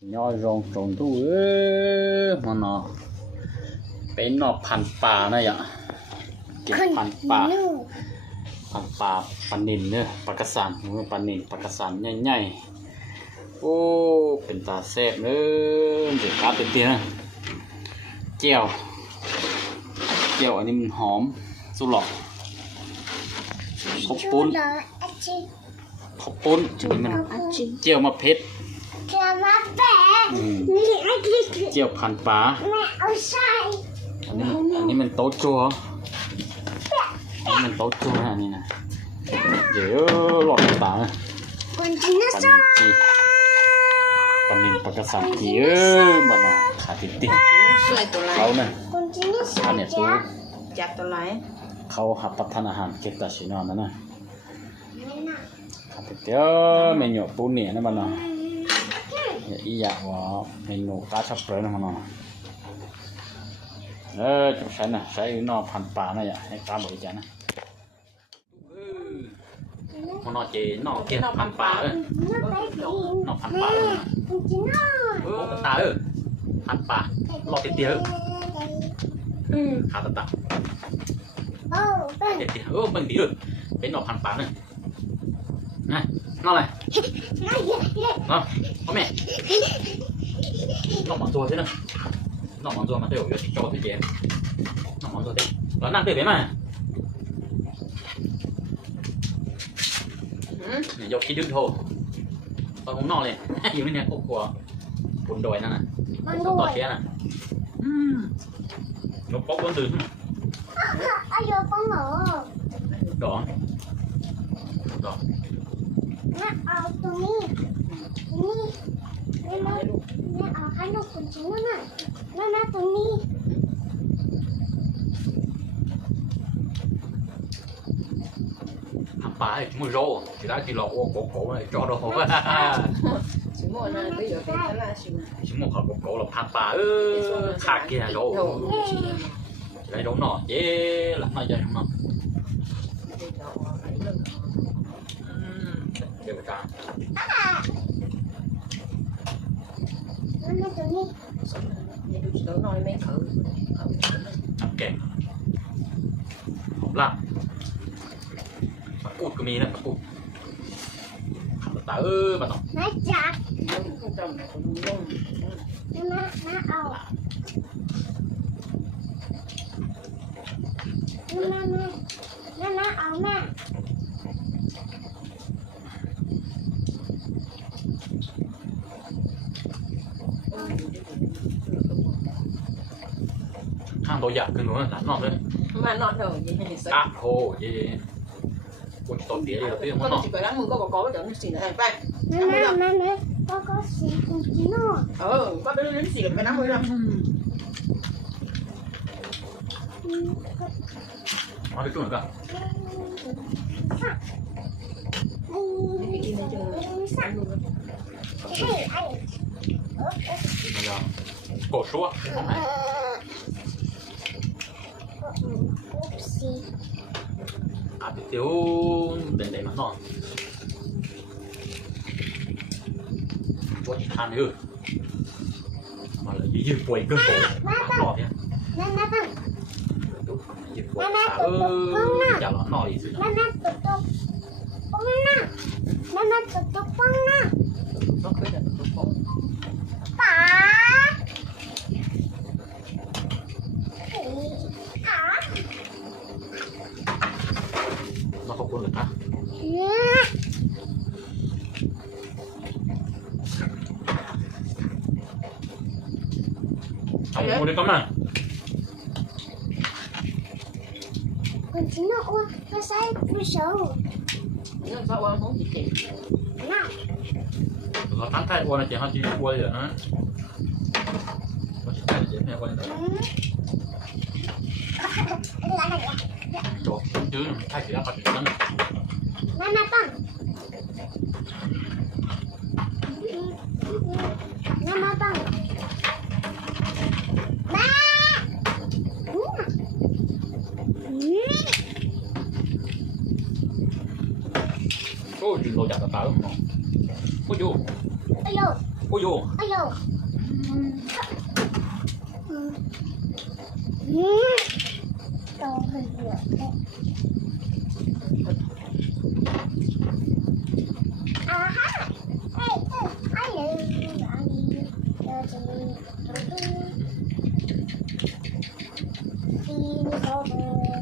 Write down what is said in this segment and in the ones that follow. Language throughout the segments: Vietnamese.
nhỏ rồng rồng tu ơ mà nó เป็นนอกพันธุ์ป่านะอย่าเก็บพันธุ์ป่าพันธุ์ป่าปลานินเนี่ยปลากระสันมันปลานินปลากระสันใหญ่ๆโอ้เป็นตาแซ่บเลยเดี๋ยวกาเป็นเตี้ยนะเจียวเจียวอันนี้มันหอมสุดหรอกข้าวปุ้นข้าวปุ้นอันนี้มันเจียวมะเพ็ ดจะมาแปะอืมนี่ไอ้ที่เจียวพันธุ์ป่าแม่เอาใส่อันนี้มันอันนี้มันโต๊ะจัวอันนี้มันโต๊ะจัวนะอันนี้นะเดี๋ยวหลอดตานะคนที่น่าปันชอบจีปันนินปลากระสันจีเออมาหน่อขาติดติดสวยตัวไหนเขาเนี่ยคนที่น่าชออับนเนี้ยตูจ้ะจับตัวไหนเขาหับประทานอาหารเก็บตัดชินอนนั่นนะไม่น่ะขาติดเดียวเมนูปูเนี่ยนะมาหน่อ iya wa inu kasap pren mana eh cuma saya nah saya ino pan pan ya ini kamu aja nah คนนอเจนอเกนพันป่าเออนอพันป่าเออโอ้ตาเออพันป่ารอติดเตี้ยเออขาตาตาเตียยเออมันดีเออเป็นนอพันป่าเนอะนะ เลย นอพ่อแม่นอหมอนตัวใช่ไหมนอหมอนตัวมาเดี๋ยวเดี๋ยวติดจอที่เจนอหมอนตัวเด็กแล้วนั่งเด็กไหมเนี่ยยกคิดดึงโทรตอนผมนอกเลย อยู่นี่เนี่ยครอบครัวบนดอยนั่นน่ะ มัน ต่ ด้ อ วย เชียน่ะอืมนกป๊อกบนตื่น อายุปังเ แม่เอาตรงนี้นี่แม่แม่แม่เอาให้ลูกคนชิ้นนั่นน่ะแม่แม่ตรงนี้把那全部揉，其他地老我搞搞嘞，抓到好啊！什么呢？你有看啦？什么？什么搞搞搞了？拍把呃，卡起来揉，起来揉喏，耶，那那叫什么？kia rô chỉ lấy đúng nọ dễ lắm nó dễ không nọ kêu ta แม่แม่ตรงนี้ อย่าดูตัวน้อยแม่เขา nằm kèm hộp lạ bắt cụt của mi nè bắt cụt ta ơ mà nọ แม่จับ ต้องจำคนลง แม่แม่แม่เอาแม่แม่ na áo na hàng đồ giả cái nó là nọ đấy. Mà nọ đâu gì hay sao à hồ gì gì quân tổ tía là tía muốn con chỉ phải đánh mừng có có có đó nó xin là phải mẹ mẹ mẹ có có xin cũng chín nọ ờ có cái đến xin phải đánh mười lăm Hadi dur da. กินเยอะๆโกรธชั่วอาเดี๋ยวเดี๋ยวมานอนชวนทานเถอะมาเลยยืดป่วยเกินไปรอบเนี้ย cho chị than nữa mà là gì gì quầy cơ cổ nọ thế แม่แม่ตั้ง gì quầy xả ơ chả nó nọ gì chứ แม่แม่ตุ๊กตุ๊กปังนะแม่แม่ตุ๊กตุ๊กปังนะ ก็เคยแต่ตัวของ ป๋าขา nó không quân được á เนี่ย không mua đi con mà คุณจีโน่อ้วน But you know what? Because I for sure. Yeah, is that what I'm on nào nó No. Mà thắng thay qua là chị hơn chị quay rồi hả? nó chị thay chị mẹ quay rồi. Chỗ chứ thay chị đã phải chị lắm. Mẹ mẹ tăng. Mẹ mẹ tăng. tahu. Puju. Ayo. Puju. Ayo. Aha. Hey, hey, ayo. Ini over.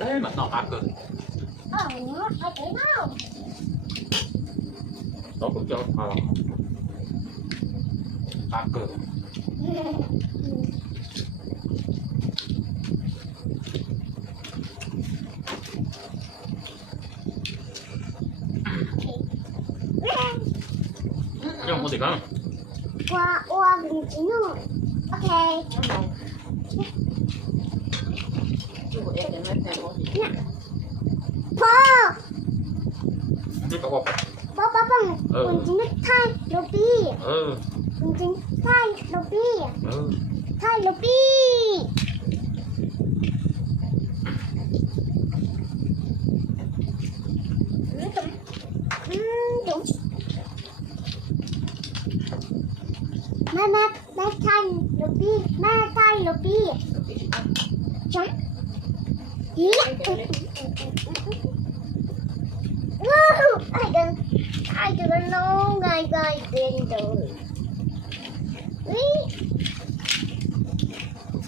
Thế mà nó phạt cười Nó cũng cho phạt cười 봐 봐. 빠빠 빵. 움직이 타이 로 비. 어. 움직이 타이 로 비. 어. 타이 로 비. I don't, I don't know I got windows. We,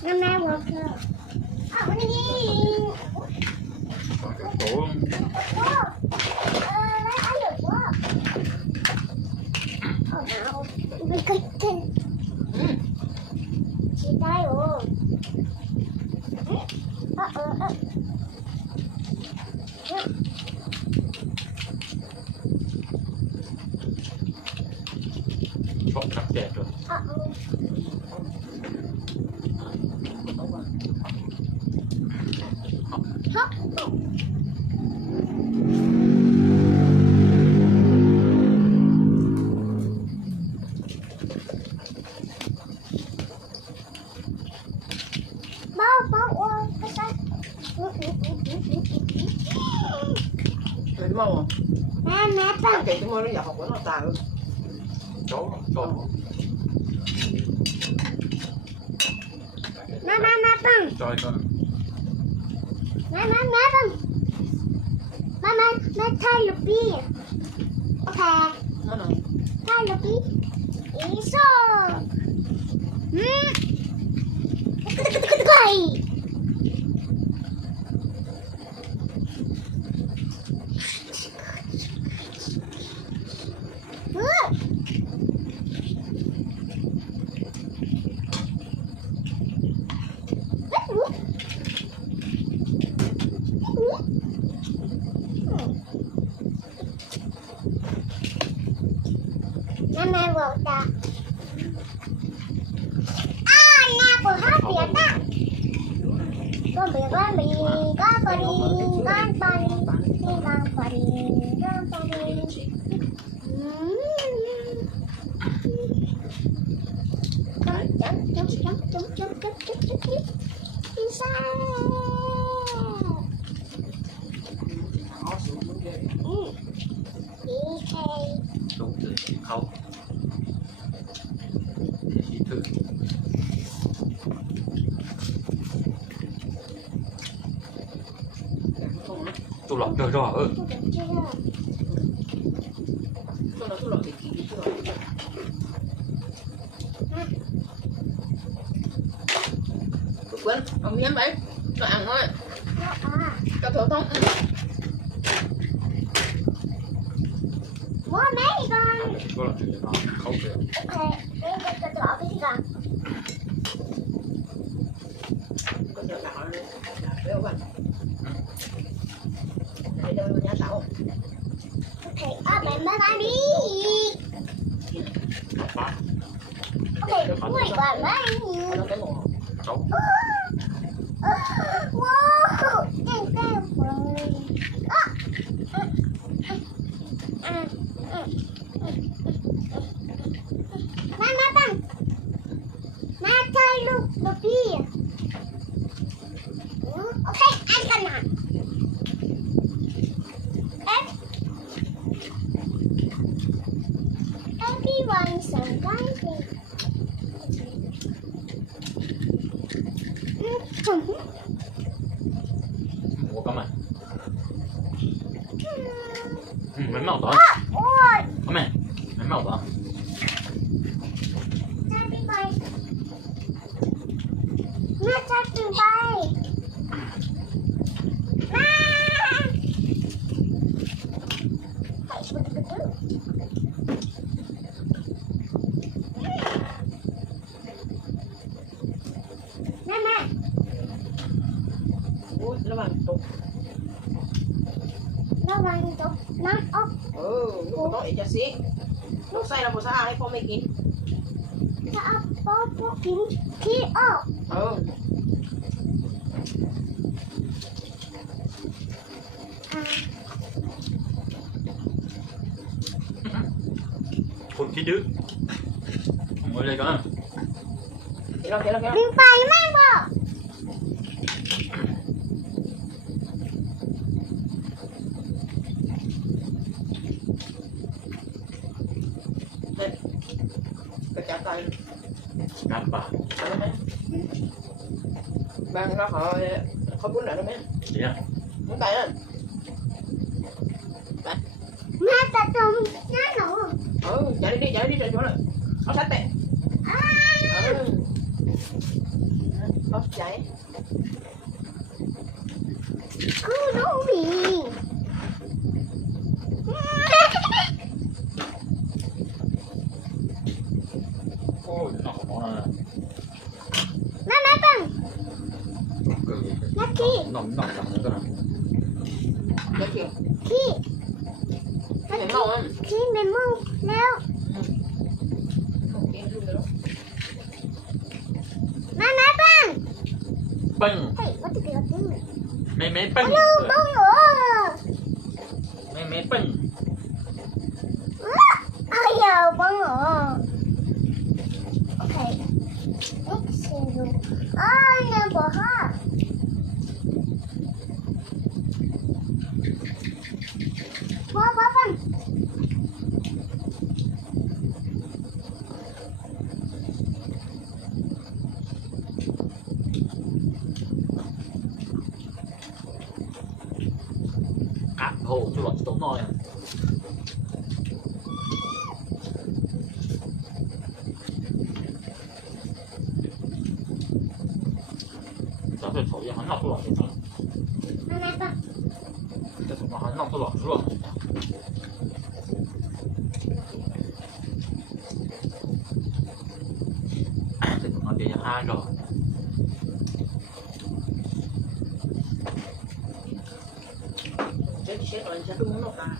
and I walk up. Oh, nee. Walk. Uh, I don't walk. Oh no, we couldn't. Mm. She died old. Uh oh. Uh -oh. thôi nó nhập học nó tàn luôn. Trốn trốn má má má bưng. Trời trời. Má má má bưng. Má má má thay lục bi ok. Thay lục bi iso hmm Năm nay vừa ta. À, na của hết việc ta. Con bị con bị con con đi con con đi con con đi con con đi. Con chống chống chống chống chống chống chống chống chống tu lọ rồi rồi ơi. Tu ông nhắm bấy cho ăn thôi. Cho thổ thông bố mấy con. Không được marami! Okay, wait, marami! Oh! Ano? Mm-hmm. ระวังตกระวังตกน้ำออกเออลูกต้องเอกจะสิลูกใส่น้ำผสะอาดให้พ่อไม่กินจะเอาพ่อพ่อกินขี้ออกเออคนคิดดึกโอ้ยอะไรกันเดี๋ยวเราเดี๋ยวเราเดี๋ยวดึงไปมากพ่ apa? Ano Bang ra không muốn nữa đâu mấy. Gì? Dạ. Muốn tay lên. mẹ ta trông nhá nổ. Ừ, chạy đi, chạy đi, chạy chỗ này. Nó sách tẹt, à. Ừ. Nó chạy. Mama bang. Naki. Nom nom nom nom. Naki. Ki. Naki. Ki memang leo. Mama bang. Bang. Hey, what did you do? Mei mei bang. Hello, bang. Bye. halo Jadi saya kalau satu monok ah.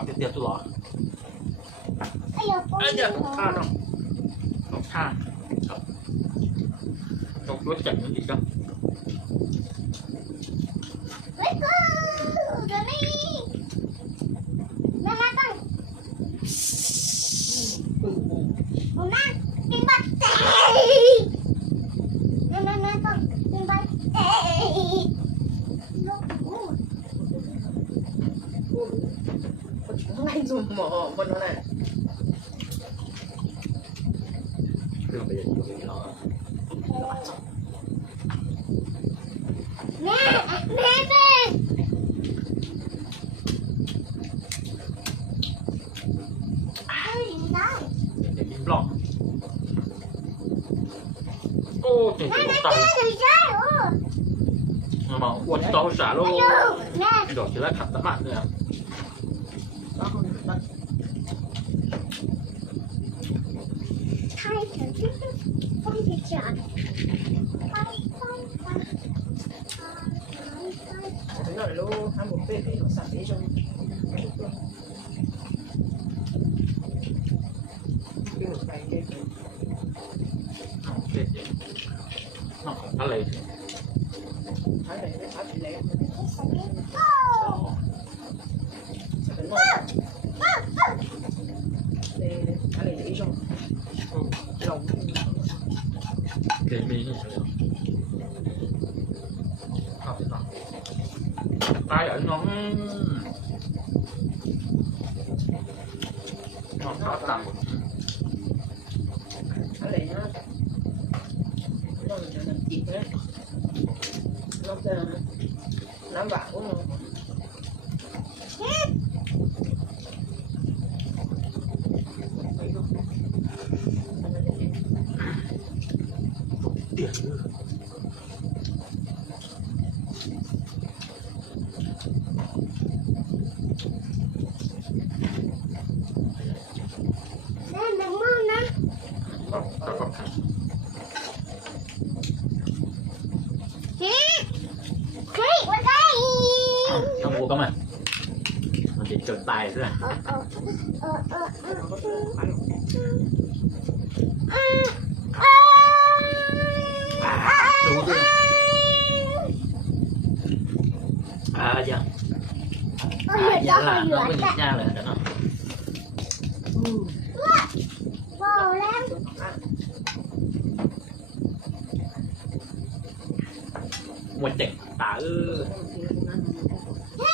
เอาเดี๋ยวตัวหรอเอ้ยเดี๋ยวข้าเาะข้าตกรถจักรนั่นอีกแในจุ่มหมอบนนั้นน่ะ เครื่องไปอย่างนี้เนาะ Mẹ! Mẹ mẹ! Ôi, đâu? เดี๋ยวกินบล็อกโอ้เจ๋ง Nè, จัง nè, ตาย nè, thử chơi, ồ. มาอ้วนต่อสาโล Alo, nè. ดอกจะแล้วขับตะมันเลยอ่ะ 放点钱，快快快快快快！飞飞，十点钟。tay ở nó nó khó tầm. Ở đây nó nó mình chỉ thế nó ra dài ra. À, chú kìa à dạ. À dạ là nó mới nhận ra rồi đó không? Bò lắm một chỉnh ư?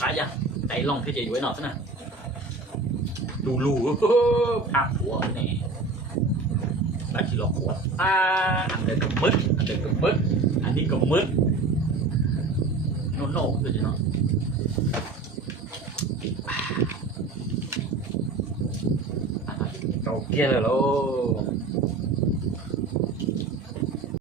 ตายยังใจลองที่จะอยู่ไว้หน่อยซะนะดูรูภาพหัวนี่แล้วที่เราขวดอ่าอันเดินกับมึดอันเดินกับมึดอันนี้กับมึดโน่นโน่เลยจ้ะเนาะ 进来喽